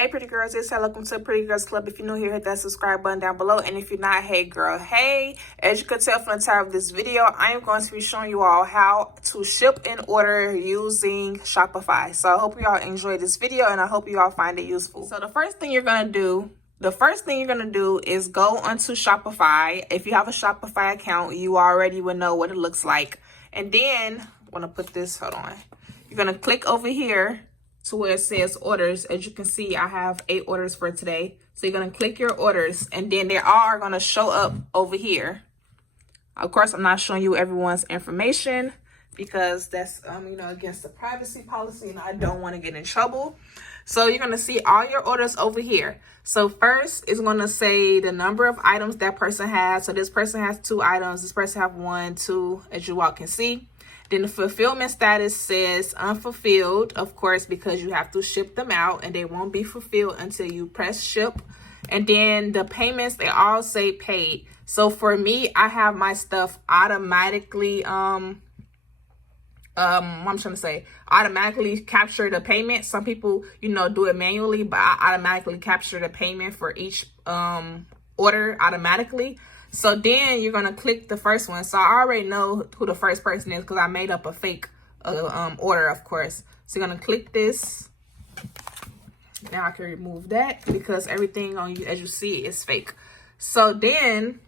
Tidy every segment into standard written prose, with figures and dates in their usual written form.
Hey pretty girls, it's welcome to Pretty Girls Club. If you're new here, hit that subscribe button down below. And if you're not, hey girl, hey. As you can tell from the title of this video, I am going to be showing you all how to ship and order using Shopify. So I hope you all enjoy this video and I hope you all find it useful. So the first thing you're going to do is go onto Shopify. If you have a Shopify account, you already will know what it looks like. And then I'm going to put this, hold on. You're going to click over here to where it says orders. As you can see, I have 8 orders for today. So you're going to click your orders and then they are going to show up over here. Of course, I'm not showing you everyone's information because that's, against the privacy policy and I don't want to get in trouble. So you're going to see all your orders over here. So first it's going to say the number of items that person has. So this person has 2 items. This person have 1, 2, as you all can see. Then the fulfillment status says unfulfilled, of course, because you have to ship them out and they won't be fulfilled until you press ship. And then the payments, they all say paid. So for me, I have my stuff automatically, automatically capture the payment. Some people, do it manually, but I automatically capture the payment for each order automatically. So then you're going to click the first one. So I already know who the first person is because I made up a fake order, of course. So you're going to click this. Now I can remove that because everything on you, as you see, is fake. So then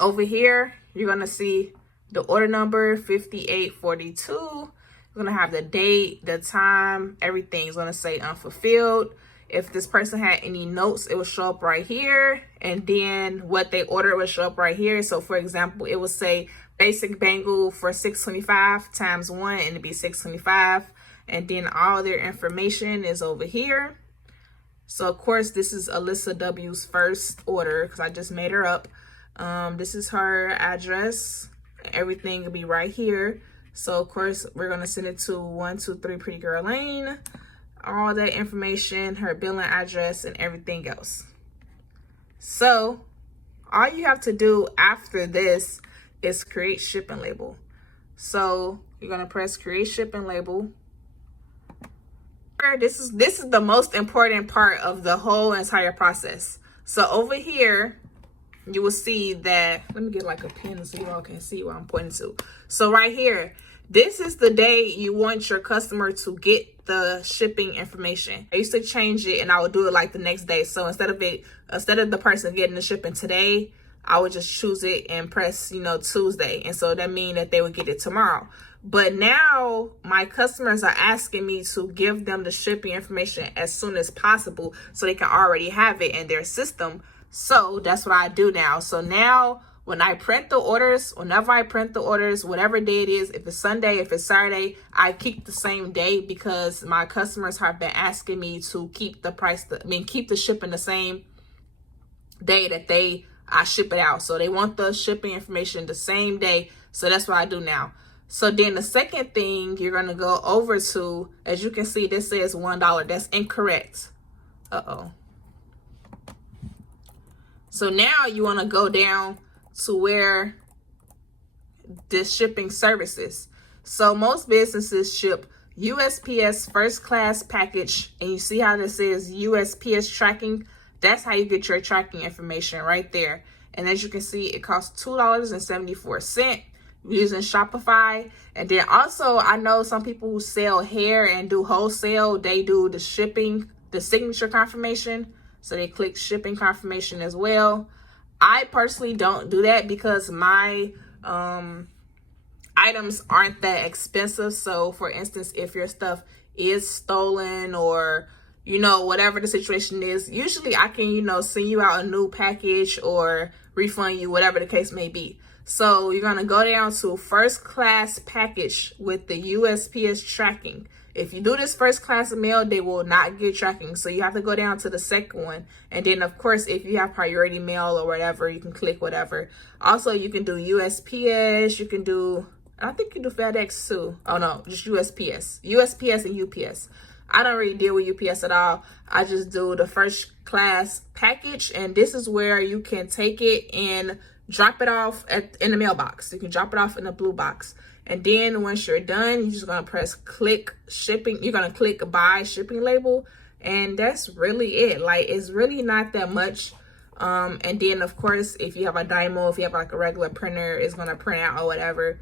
over here, you're going to see the order number 5842. You're going to have the date, the time, everything's going to say unfulfilled. If this person had any notes, it will show up right here. And then what they ordered will show up right here. So for example, it will say basic bangle for $625 times 1 and it'd be $625. And then all their information is over here. So of course, this is Alyssa W's first order because I just made her up. This is her address. Everything will be right here. So of course, we're going to send it to 123 Pretty Girl Lane. All that information, her billing address, and everything else. So all you have to do after this is create shipping label. So you're gonna press create shipping label. This is the most important part of the whole entire process. So over here, you will see that, let me get like a pen so you all can see what I'm pointing to. So right here, this is the day you want your customer to get the shipping information. I used to change it and I would do it like the next day. So instead of the person getting the shipping today, I would just choose it and press, Tuesday. And so that means that they would get it tomorrow. But now my customers are asking me to give them the shipping information as soon as possible so they can already have it in their system. So that's what I do now. So now when I print the orders, whenever I print the orders, whatever day it is, if it's Sunday, if it's Saturday, I keep the same day because my customers have been asking me to keep keep the shipping the same day that I ship it out. So they want the shipping information the same day. So that's what I do now. So then the second thing you're going to go over to, as you can see, this says $1. That's incorrect. So now you want to go down to where this shipping services. So most businesses ship USPS first class package, and you see how this says USPS tracking. That's how you get your tracking information right there. And as you can see, it costs $2.74 using Shopify. And then also, I know some people who sell hair and do wholesale, they do the shipping, the signature confirmation. So they click shipping confirmation as well. I personally don't do that because my items aren't that expensive. So for instance, if your stuff is stolen or, whatever the situation is, usually I can, send you out a new package or refund you, whatever the case may be. So you're going to go down to first class package with the USPS tracking. If you do this first class mail, they will not get tracking. So you have to go down to the second one. And then, of course, if you have priority mail or whatever, you can click whatever. Also, you can do USPS. You can do, I think you can do FedEx too. Oh, no, just USPS. USPS and UPS. I don't really deal with UPS at all. I just do the first class package. And this is where you can take it and drop it off in the mailbox. You can drop it off in a blue box. And then once you're done, you're just going to press click shipping. You're going to click buy shipping label. And that's really it. Like, it's really not that much. And then of course, if you have a Dymo, if you have like a regular printer, it's gonna print out or whatever.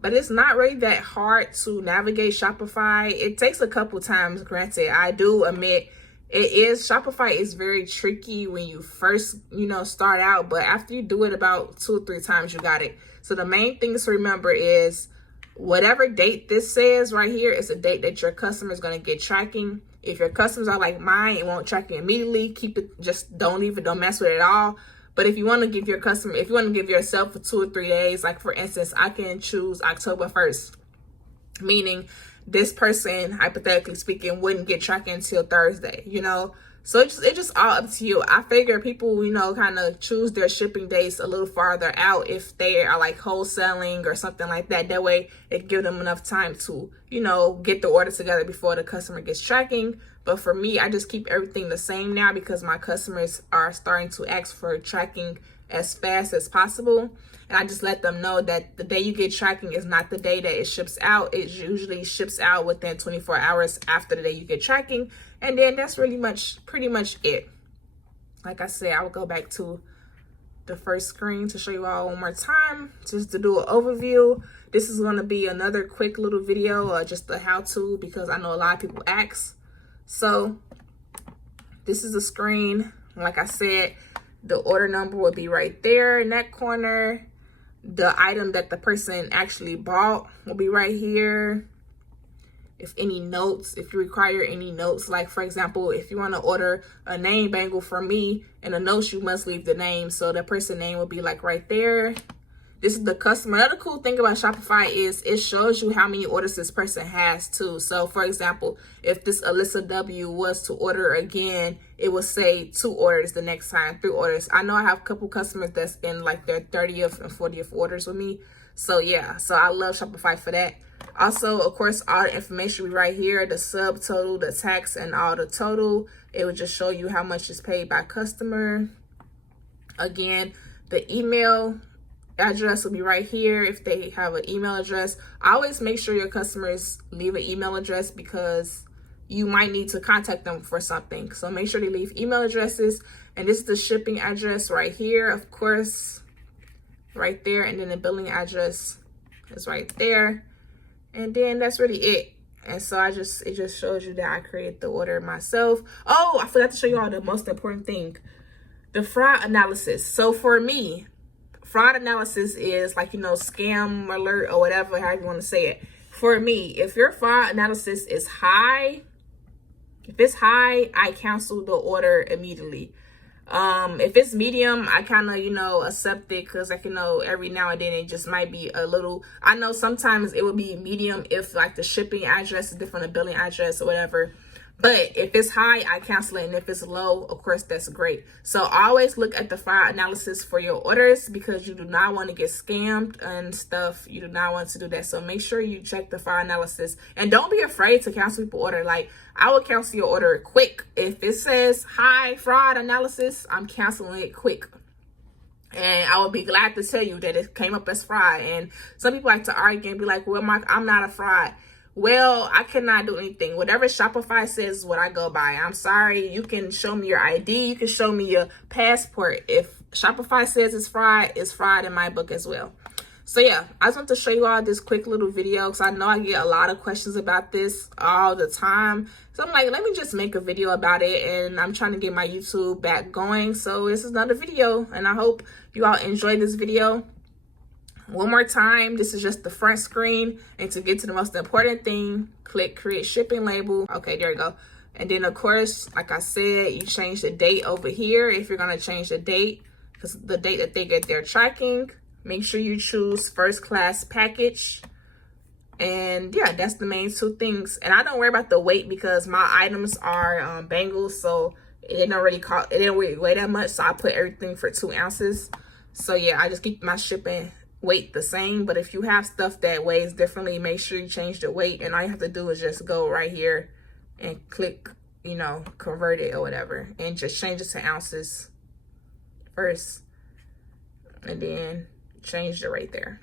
But it's not really that hard to navigate Shopify. It takes a couple times, granted. I do admit Shopify is very tricky when you first, start out, but after you do it about 2 or 3 times, you got it. So the main things to remember is whatever date this says right here is a date that your customer is going to get tracking. If your customers are like mine, it won't track it immediately. Keep it, just don't mess with it at all. But if you want to give your customer, if you want to give yourself for 2 or 3 days, like for instance, I can choose October 1st, meaning this person, hypothetically speaking, wouldn't get tracking until Thursday, So it's just all up to you. I figure people, kind of choose their shipping dates a little farther out if they are like wholesaling or something like that. That way it can give them enough time to, get the order together before the customer gets tracking. But for me, I just keep everything the same now because my customers are starting to ask for tracking as fast as possible. And I just let them know that the day you get tracking is not the day that it ships out. It usually ships out within 24 hours after the day you get tracking. And then that's pretty much it. Like I said, I will go back to the first screen to show you all one more time, just to do an overview. This is going to be another quick little video, or just a how-to, because I know a lot of people ask. So this is the screen. Like I said, the order number will be right there in that corner. The item that the person actually bought will be right here. If you require any notes, like for example, if you want to order a name bangle from me, in the notes you must leave the name, so the person's name will be like right there. This is the customer. Another cool thing about Shopify is it shows you how many orders this person has too. So for example, if this Alyssa W was to order again, it will say 2 orders the next time, 3 orders. I know I have a couple customers that's in like their 30th and 40th orders with me. So yeah, so I love Shopify for that. Also, of course, all the information will be right here, the subtotal, the tax, and all the total. It will just show you how much is paid by customer. Again, the email address will be right here if they have an email address. I always make sure your customers leave an email address because you might need to contact them for something. So make sure they leave email addresses. And this is the shipping address right here, of course, right there. And then the billing address is right there. And then that's really it. And so it just shows you that I created the order myself. Oh, I forgot to show you all the most important thing, the fraud analysis. So for me, fraud analysis is like, scam alert or whatever, however you want to say it. For me, if your fraud analysis is high, if it's high, I cancel the order immediately. If it's medium, I kind of, accept it because every now and then it just might be a little, I know sometimes it would be medium if like the shipping address is different, the billing address or whatever. But if it's high, I cancel it. And if it's low, of course, that's great. So always look at the fraud analysis for your orders because you do not want to get scammed and stuff. You do not want to do that. So make sure you check the fraud analysis. And don't be afraid to cancel people's order. Like, I will cancel your order quick. If it says high fraud analysis, I'm canceling it quick. And I will be glad to tell you that it came up as fraud. And some people like to argue and be like, well, I'm not a fraud. Well, I cannot do anything. Whatever Shopify says is what I go by. I'm sorry. You can show me your ID. You can show me your passport. If Shopify says it's fraud in my book as well. So yeah, I just want to show you all this quick little video because I know I get a lot of questions about this all the time. So I'm like, let me just make a video about it. And I'm trying to get my YouTube back going. So this is another video. And I hope you all enjoyed this video. One more time, this is just the front screen. And to get to the most important thing, click create shipping label. Okay, there you go. And then of course, like I said, you change the date over here if you're going to change the date, because the date that they get their tracking. Make sure you choose first class package. And yeah, that's the main 2 things. And I don't worry about the weight because my items are bangles, so it didn't really weigh that much. So I put everything for 2 ounces. So yeah, I just keep my shipping weight the same. But if you have stuff that weighs differently, make sure you change the weight. And all you have to do is just go right here and click, convert it or whatever, and just change it to ounces first, and then change it right there.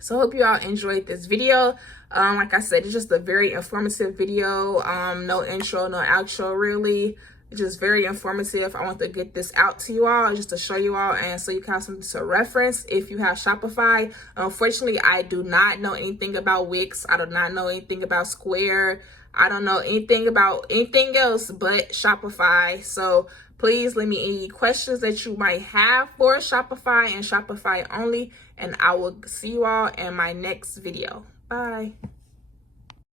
So I hope you all enjoyed this video. Like I said, it's just a very informative video. No intro, no outro really. It's just very informative. I want to get this out to you all just to show you all and so you can have something to reference if you have Shopify. Unfortunately, I do not know anything about Wix. I do not know anything about Square. I don't know anything about anything else but Shopify. So please leave me any questions that you might have for Shopify and Shopify only, and I will see you all in my next video. Bye.